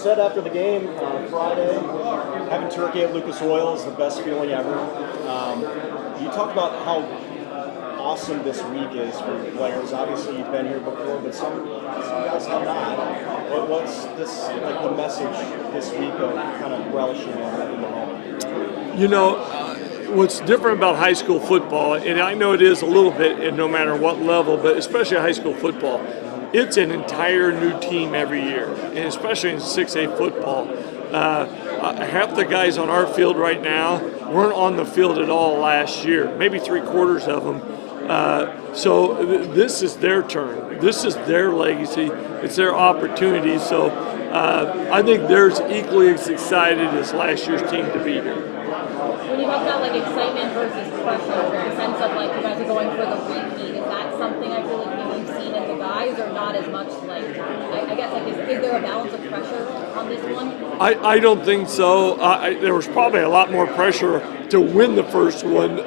said after the game Friday, having turkey at Lucas Oil is the best feeling ever. You talk about how awesome this week is for players. Obviously, you've been here before, but some guys have not. What's this like the message this week of kind of relishing in the moment? You know, what's different about high school football, and I know it is a little bit, and no matter what level, but especially high school football, it's an entire new team every year, and especially in 6A football. Half the guys on our field right now weren't on the field at all last year, maybe 3/4 of them. So this is their turn. This is their legacy. It's their opportunity. So I think they're as equally as excited as last year's team to be here. When you talk about like excitement versus pressure, the sense of like you guys are going for the repeat, is that something I feel like maybe you've seen in the guys, or not as much? Like I guess like is there a balance of pressure on this one? I don't think so. There was probably a lot more pressure to win the first one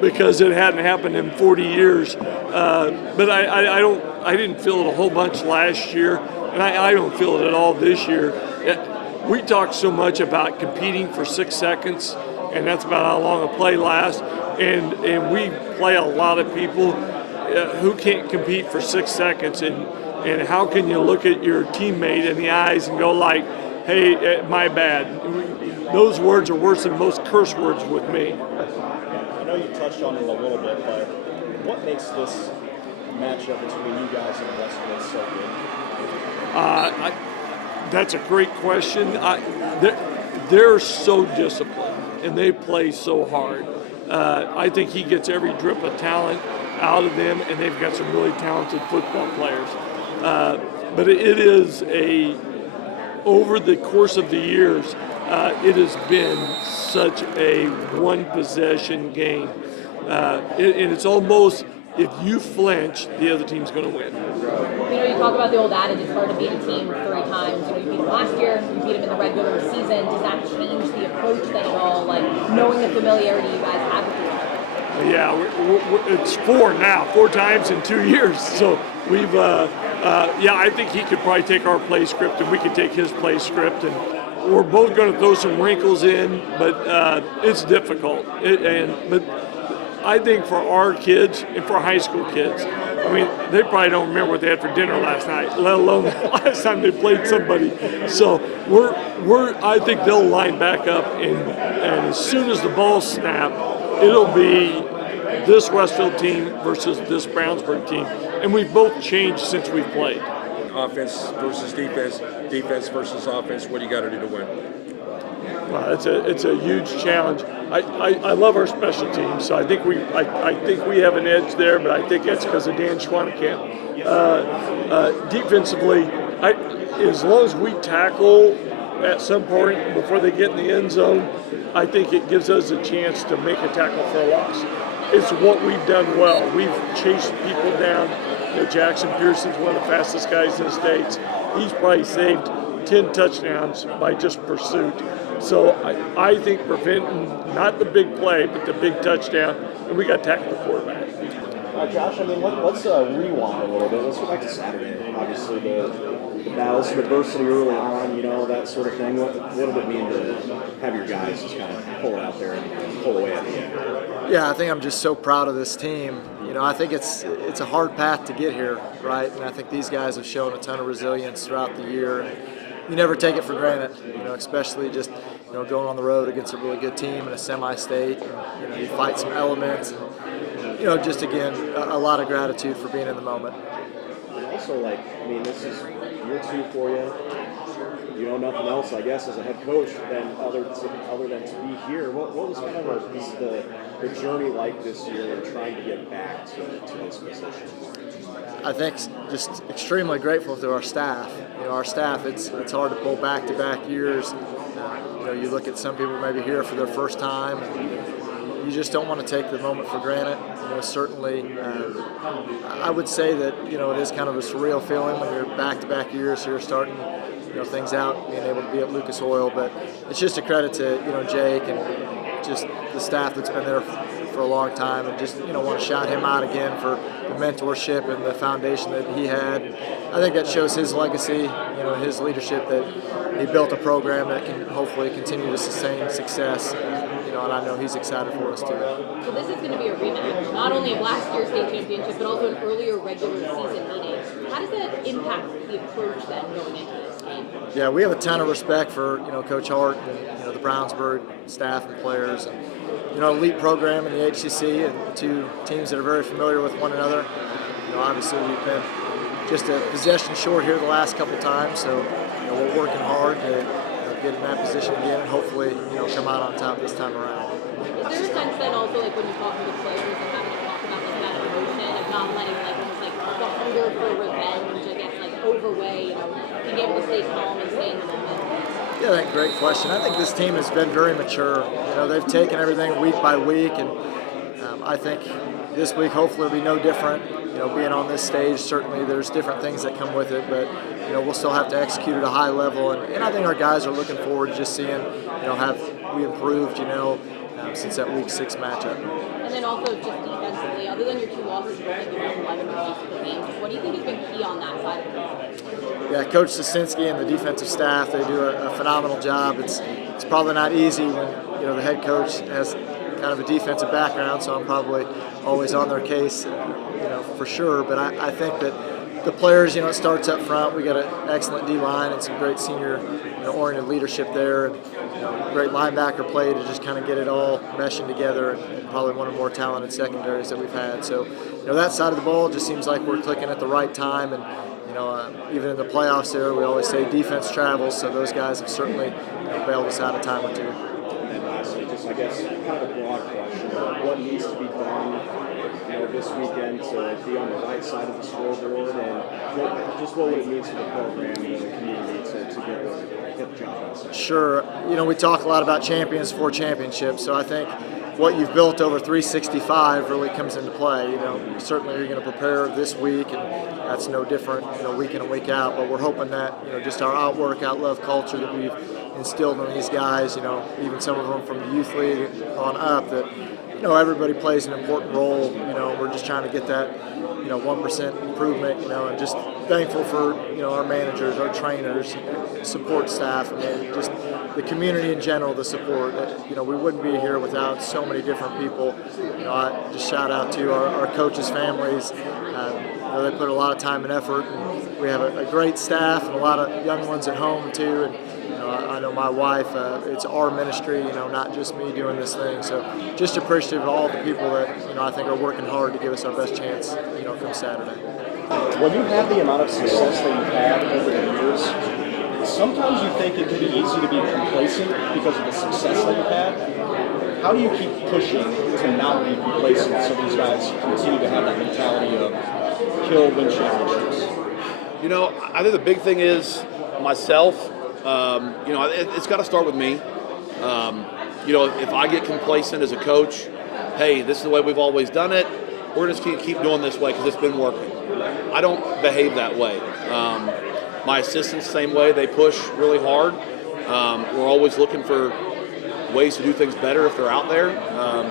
because it hadn't happened in 40 years. But I didn't feel it a whole bunch last year, and I don't feel it at all this year. We talk so much about competing for 6 seconds, and that's about how long a play lasts. And we play a lot of people who can't compete for 6 seconds. And how can you look at your teammate in the eyes and go like, hey, my bad. Those words are worse than most curse words with me. I know you touched on it a little bit, but what makes this matchup between you guys and Westfield so good? That's a great question. They're so disciplined, and they play so hard. I think he gets every drip of talent out of them, and they've got some really talented football players. But it is over the course of the years, it has been such a one-possession game. And it's almost, if you flinch, the other team's going to win. You know, you talk about the old adage, it's hard to beat a team 3 times. You know, you beat them last year, you beat them in the regular season. Does that change the approach then at all, like knowing the familiarity you guys have with each other? Yeah, it's 4 now, 4 times in 2 years. So we've, I think he could probably take our play script and we could take his play script, and we're both going to throw some wrinkles in, but it's difficult. But I think for our kids and for high school kids, I mean, they probably don't remember what they had for dinner last night, let alone the last time they played somebody. So I think they'll line back up, and as soon as the ball snap, it'll be this Westfield team versus this Brownsburg team, and we've both changed since we've played. Offense versus defense, defense versus offense. What do you got to do to win? Well, it's a huge challenge. I love our special teams, so I think we have an edge there, but I think that's because of Dan Schwanenkamp. Defensively, as long as we tackle at some point before they get in the end zone, I think it gives us a chance to make a tackle for a loss. It's what we've done well. We've chased people down. You know, Jackson Pearson's one of the fastest guys in the States. He's probably saved 10 touchdowns by just pursuit. So I think preventing not the big play, but the big touchdown, and we got to tackle the quarterback. Josh, I mean, let's rewind a little bit. Let's go back to Saturday. Obviously, the battles of adversity early on, you know, that sort of thing. What did it mean to have your guys just kind of pull it out there and pull away at the end? Yeah, I think I'm just so proud of this team. You know, I think it's a hard path to get here, right? And I think these guys have shown a ton of resilience throughout the year. And you never take it for granted, you know, especially just, you know, going on the road against a really good team in a semi-state. And, you know, you fight some elements. And, you know, just again, a lot of gratitude for being in the moment. And also, like, I mean, this is year 2 for you. You know nothing else, I guess, as a head coach other than to be here. What was kind of the journey like this year in trying to get back to this position? I think just extremely grateful to our staff. You know, our staff, it's hard to pull back-to-back years. You know, you look at some people maybe here for their first time, and you just don't want to take the moment for granted. You know, certainly, I would say that, you know, it is kind of a surreal feeling when you're back-to-back years here starting, you know, things out, being able to be at Lucas Oil. But it's just a credit to, you know, Jake and just the staff that's been there for a long time, and just want to shout him out again for the mentorship and the foundation that he had. I think that shows his legacy, his leadership, that he built a program that can hopefully continue to sustain success. And I know he's excited for us too. So this is going to be a rematch, not only of last year's state championship, but also an earlier regular season meeting. How does that impact the approach then going into this game? Yeah, we have a ton of respect for Coach Hart and the Brownsburg staff and players, and elite program in the HCC, and two teams that are very familiar with one another. Obviously we've been just a possession short here the last couple times, so we're working hard to get in that position again, and hopefully come out on top this time around. Is there a sense then also, like when you talk to the players and having to talk about like that emotion of not letting almost the hunger for revenge, I guess, overweigh, being able to stay calm and stay in the moment? Yeah, I think great question. I think this team has been very mature. They've taken everything week by week, and I think this week hopefully will be no different. Being on this stage, certainly there's different things that come with it, but we'll still have to execute at a high level, and I think our guys are looking forward to just seeing, have we improved, since that Week 6 matchup. And then also just defensively, other than your two losses, you're only giving 11 points to the game. What do you think has been key on that side of the ball? Yeah, Coach Sosinski and the defensive staff, they do a phenomenal job. It's probably not easy when the head coach has kind of a defensive background, so I'm probably always on their case, for sure. But I think that the players, it starts up front. We got an excellent D-line and some great senior oriented leadership there, and great linebacker play to just kind of get it all meshing together, and probably one of the more talented secondaries that we've had. So that side of the ball just seems like we're clicking at the right time, and even in the playoffs there, we always say defense travels, so those guys have certainly bailed us out a time or two. And lastly, just I guess kind of a broad question, what needs to be done this weekend to be on the right side of the scoreboard, and what would it mean to the program and the community to get the job done? Sure. We talk a lot about champions for championships, so I think what you've built over 365 really comes into play. Certainly you're going to prepare this week, and that's no different, week in and week out, but we're hoping that, just our outwork, out-love culture that we've instilled in these guys, even some of them from the youth league on up, that everybody plays an important role. We're just trying to get that 1% improvement, and just thankful for our managers, our trainers, support staff, and just the community in general, the support. We wouldn't be here without so many different people. I just shout out to our coaches' families. They put a lot of time and effort, and we have a great staff and a lot of young ones at home too. And I know my wife, it's our ministry, not just me doing this thing. So just appreciative of all the people that, I think are working hard to give us our best chance, come Saturday. When you have the amount of success that you've had over the years, sometimes you think it can be easy to be complacent because of the success that you've had. How do you keep pushing to not be complacent so these guys continue to have that mentality of kill, win championships? I think the big thing is myself. It's got to start with me. If I get complacent as a coach, hey, this is the way we've always done it, we're just going to keep doing this way because it's been working. I don't behave that way. My assistants, same way, they push really hard. We're always looking for ways to do things better if they're out there,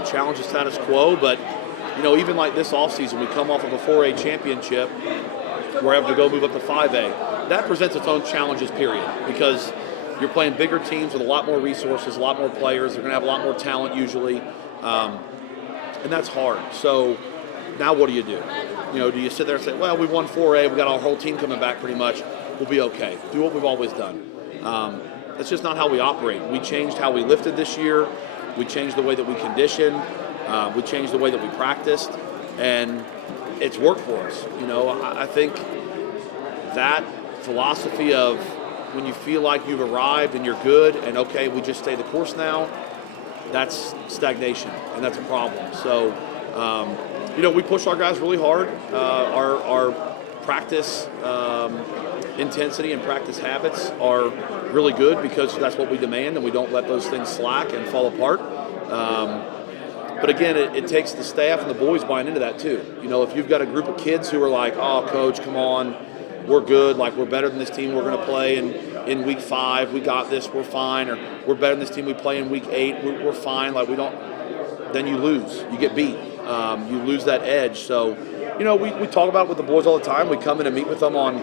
challenge the status quo. But, even like this offseason, we come off of a 4A championship, we're having to go move up to 5A. That presents its own challenges, period, because you're playing bigger teams with a lot more resources, a lot more players. They're going to have a lot more talent usually, and that's hard. So now what do you do? Do you sit there and say, well, we won 4A, we got our whole team coming back pretty much, we'll be okay. Do what we've always done. That's just not how we operate. We changed how we lifted this year. We changed the way that we conditioned. We changed the way that we practiced, and it's worked for us. I think that philosophy of when you feel like you've arrived and you're good and okay, we just stay the course now, that's stagnation, and that's a problem. So, we push our guys really hard. Our practice intensity and practice habits are really good because that's what we demand, and we don't let those things slack and fall apart. But again, it takes the staff and the boys buying into that too. If you've got a group of kids who are like, oh, coach, come on, we're good, like we're better than this team we're going to play in week 5, we got this, we're fine, or we're better than this team we play in week 8, we're fine, like we don't. then you lose. You get beat. You lose that edge. So, we talk about it with the boys all the time. We come in and meet with them on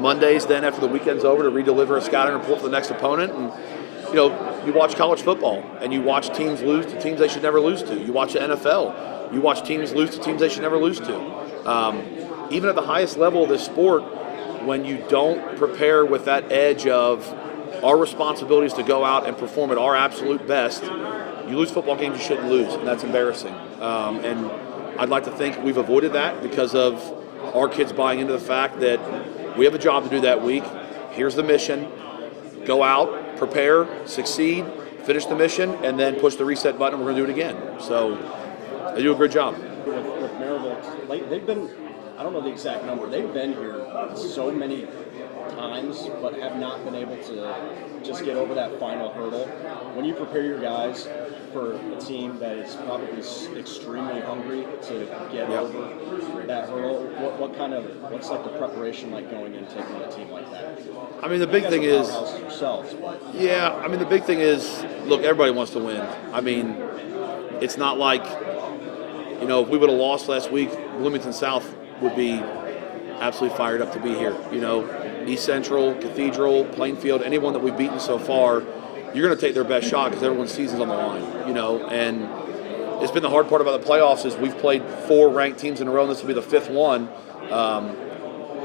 Mondays, then after the weekend's over, to redeliver a scouting report for the next opponent. And, you watch college football and you watch teams lose to teams they should never lose to. You watch the NFL. You watch teams lose to teams they should never lose to. Even at the highest level of this sport, when you don't prepare with that edge of our responsibility is to go out and perform at our absolute best, you lose football games you shouldn't lose, and that's embarrassing. And I'd like to think we've avoided that because of our kids buying into the fact that we have a job to do that week. Here's the mission. Go out, prepare, succeed, finish the mission, and then push the reset button, and we're going to do it again. So they do a great job. With Maryville, they've been, I don't know the exact number, they've been here so many times, but have not been able to just get over that final hurdle. When you prepare your guys for a team that is probably extremely hungry to get over that hurdle, what's like the preparation like going in taking on a team like that? I mean, the big thing is, yourselves, but the big thing is, look, everybody wants to win. I mean, it's not like, if we would have lost last week, Bloomington South would be absolutely fired up to be here. East Central, Cathedral, Plainfield, anyone that we've beaten so far, you're going to take their best shot because everyone's season's on the line, and it's been the hard part about the playoffs is we've played 4 ranked teams in a row, and this will be the 5th one.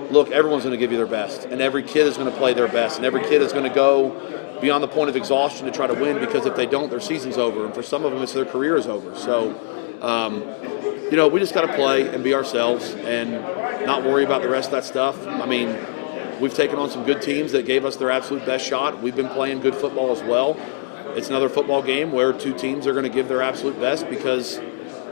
Look, everyone's going to give you their best, and every kid is going to play their best, and every kid is going to go beyond the point of exhaustion to try to win, because if they don't, their season's over, and for some of them, it's their career is over. So, we just got to play and be ourselves and not worry about the rest of that stuff. I mean, we've taken on some good teams that gave us their absolute best shot. We've been playing good football as well. It's another football game where 2 teams are going to give their absolute best because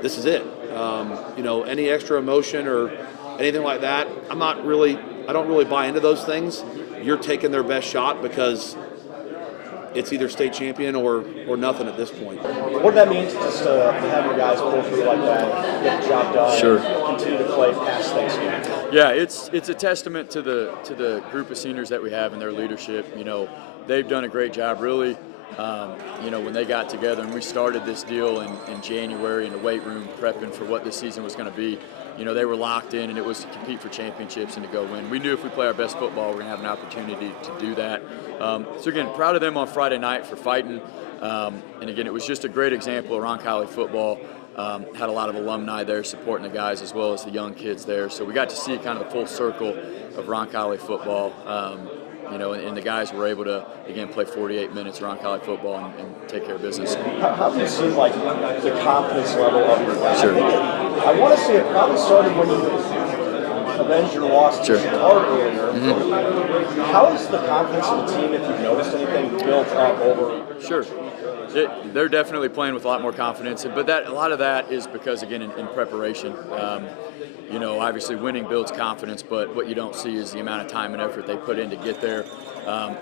this is it. Any extra emotion or anything like that, I don't really buy into those things. You're taking their best shot because it's either state champion or nothing at this point. what did that mean to just have your guys pull through like that, get the job done, Sure. and continue to play past Thanksgiving? Yeah, it's a testament to the group of seniors that we have and their leadership. They've done a great job, really. When they got together and we started this deal in January in the weight room prepping for what this season was going to be, they were locked in, and it was to compete for championships and to go win. We knew if we play our best football, we're going to have an opportunity to do that. So again, proud of them on Friday night for fighting. And again, it was just a great example of Roncalli football. Had a lot of alumni there supporting the guys as well as the young kids there. So we got to see kind of the full circle of Roncalli football. And the guys were able to, again, play 48 minutes of Roncalli football and take care of business. How have you seen the confidence level of your guys? Sure. I want to say it probably started when you avenged your loss to Sure. Qatar earlier. Mm-hmm. How is the confidence of the team, if you've noticed anything, built up over? Sure. They're definitely playing with a lot more confidence, but a lot of that is because, again, in preparation. Obviously winning builds confidence, but what you don't see is the amount of time and effort they put in to get there.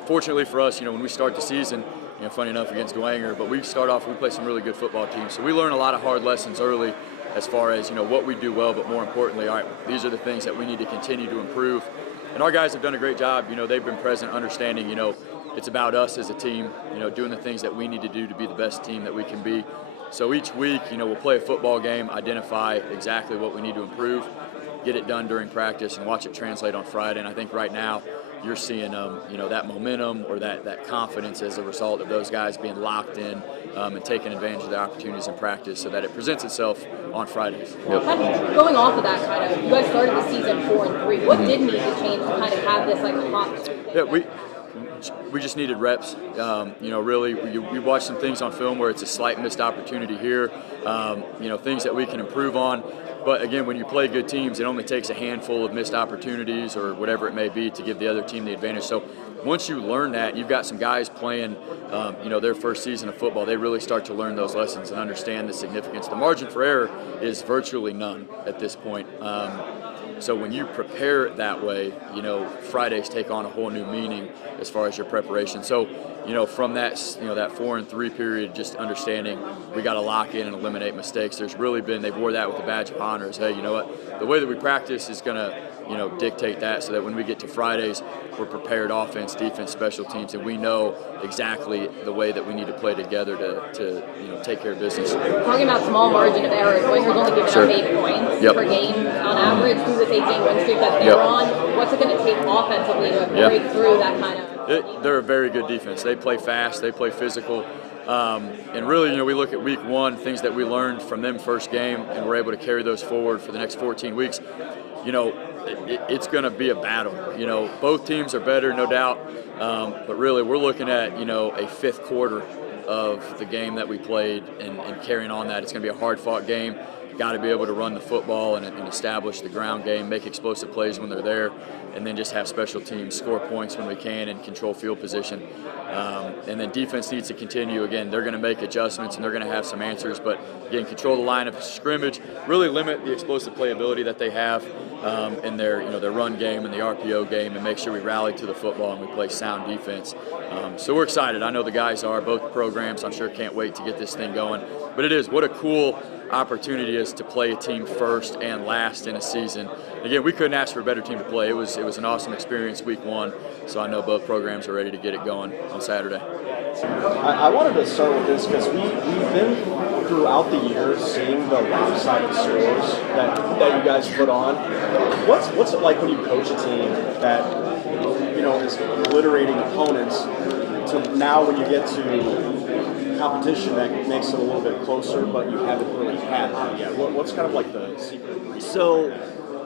Fortunately for us, when we start the season, funny enough against Dwanger, but we play some really good football teams. So we learn a lot of hard lessons early as far as, what we do well, but more importantly, all right, these are the things that we need to continue to improve. And our guys have done a great job. They've been present, understanding, it's about us as a team, doing the things that we need to do to be the best team that we can be. So each week, we'll play a football game, identify exactly what we need to improve, get it done during practice, and watch it translate on Friday. And I think right now you're seeing, that momentum or that confidence as a result of those guys being locked in and taking advantage of their opportunities in practice so that it presents itself on Fridays. Yep. Going off of that, you guys started the season 4-3. What did need to change to kind of have this hot? Yeah, we just needed reps. Really, we watched some things on film where it's a slight missed opportunity here. Things that we can improve on. But again, when you play good teams, it only takes a handful of missed opportunities or whatever it may be to give the other team the advantage. So once you learn that, you've got some guys playing, their first season of football. They really start to learn those lessons and understand the significance. The margin for error is virtually none at this point. So when you prepare it that way, Fridays take on a whole new meaning as far as your preparation. So, from that, that 4-3 period, just understanding we got to lock in and eliminate mistakes. They've wore that with the badge of honor. Is, hey, you know what? The way that we practice is going to dictate that so that when we get to Fridays, we're prepared offense, defense, special teams, and we know exactly the way that we need to play together to take care of business. Talking about small margin of error, Winter's only giving Sure. up 8 points Yep. per game on average through this 18 win streak that they're Yep. on. What's it going to take offensively to Yep. break through that kind of? They're a very good defense. They play fast. They play physical. And really, we look at week one, things that we learned from them first game, and we're able to carry those forward for the next 14 weeks. It's going to be a battle. Both teams are better, no doubt. But really, we're looking at, a fifth quarter of the game that we played and carrying on that. It's going to be a hard-fought game. Got to be able to run the football and establish the ground game, make explosive plays when they're there, and then just have special teams score points when we can and control field position. And then defense needs to continue. Again, they're going to make adjustments and they're going to have some answers, but again, control the line of scrimmage, really limit the explosive playability that they have in their run game and the RPO game, and make sure we rally to the football and we play sound defense. So we're excited. I know the guys are, both programs. I'm sure can't wait to get this thing going. But it is, what a cool opportunity is to play a team first and last in a season. Again, we couldn't ask for a better team to play. It was an awesome experience week one, so I know both programs are ready to get it going on Saturday. I wanted to start with this because we've been throughout the years seeing the lopsided scores that you guys put on. What's it like when you coach a team that is obliterating opponents to now when you get to competition that makes it a little bit closer, but you haven't really had that yet? What's kind of like the secret? So,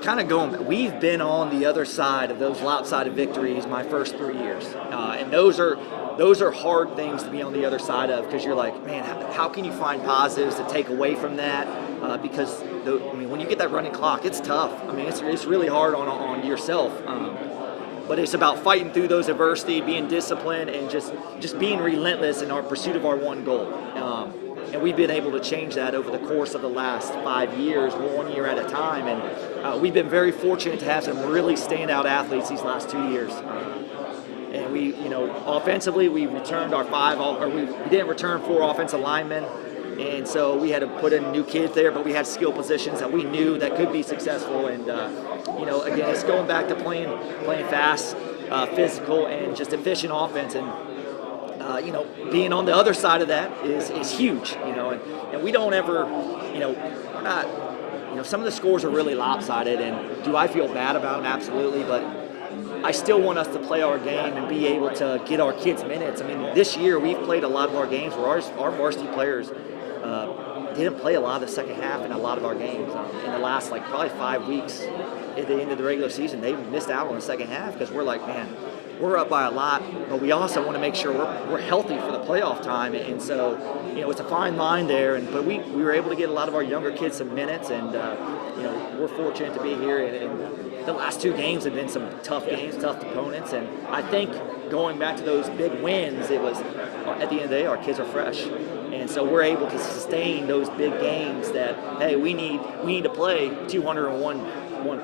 kind of we've been on the other side of those lopsided victories my first 3 years, and those are hard things to be on the other side of, because you're like, man, how can you find positives to take away from that? Because when you get that running clock, it's tough. It's really hard on yourself. But it's about fighting through those adversity, being disciplined, and just being relentless in our pursuit of our one goal. And we've been able to change that over the course of the last 5 years, 1 year at a time. And we've been very fortunate to have some really standout athletes these last 2 years. And we, offensively, we returned our we didn't return 4 offensive linemen. And so we had to put in new kids there, but we had skill positions that we knew that could be successful. And, again, it's going back to playing fast, physical, and just efficient offense. And, being on the other side of that is huge, and we don't ever, we're not, some of the scores are really lopsided, and do I feel bad about them? Absolutely, but I still want us to play our game and be able to get our kids minutes. This year we've played a lot of our games where our varsity players didn't play a lot of the second half in a lot of our games. In the last probably 5 weeks at the end of the regular season, they missed out on the second half because we're like, man, we're up by a lot, but we also want to make sure we're healthy for the playoff time. And so, it's a fine line there. But we were able to get a lot of our younger kids some minutes, and we're fortunate to be here. And the last 2 games have been some tough games, tough opponents. And I think going back to those big wins, it was at the end of the day, our kids are fresh. And so we're able to sustain those big games that, hey, we need to play 201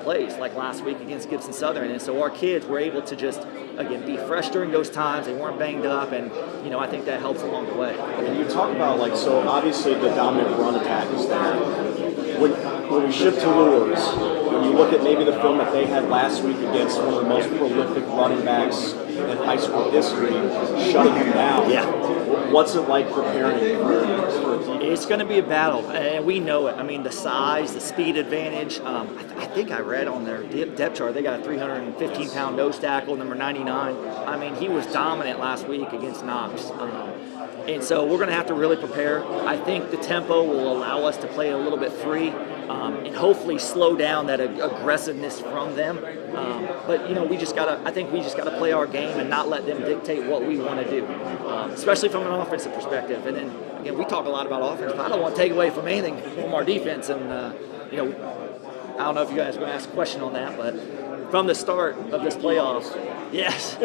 plays like last week against Gibson Southern. And so our kids were able to just, again, be fresh during those times. They weren't banged up, and I think that helps along the way. And you talk about so obviously the dominant run attack is there. When we shift to lures, when you look at maybe the film that they had last week against one of the most prolific running backs in high school history, shutting him down. Yeah. What's it like preparing for a team? It's going to be a battle, and we know it. The size, the speed advantage. I think I read on their depth chart they got a 315-pound nose tackle, number 99. He was dominant last week against Knox. And so we're going to have to really prepare. I think the tempo will allow us to play a little bit free and hopefully slow down that aggressiveness from them. But we just got to play our game and not let them dictate what we want to do, especially from an offensive perspective. And then again, we talk a lot about offense, but I don't want to take away from anything from our defense. And I don't know if you guys are going to ask a question on that, but from the start of this playoffs, yes,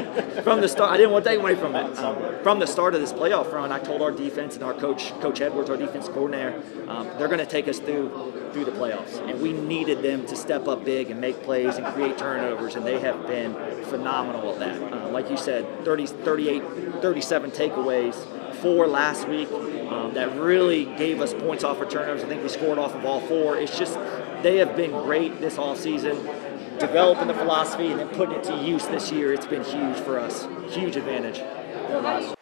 from the start, I didn't want to take away from it. From the start of this playoff run, I told our defense and our Coach Edwards, our defense coordinator, they're going to take us through the playoffs. And we needed them to step up big and make plays and create turnovers, and they have been phenomenal at that. Like you said, 37 takeaways, 4 last week. That really gave us points off for turnovers. I think we scored off of all 4. It's just they have been great this offseason. developing the philosophy and then putting it to use this year, it's been huge for us. Huge advantage. So how do you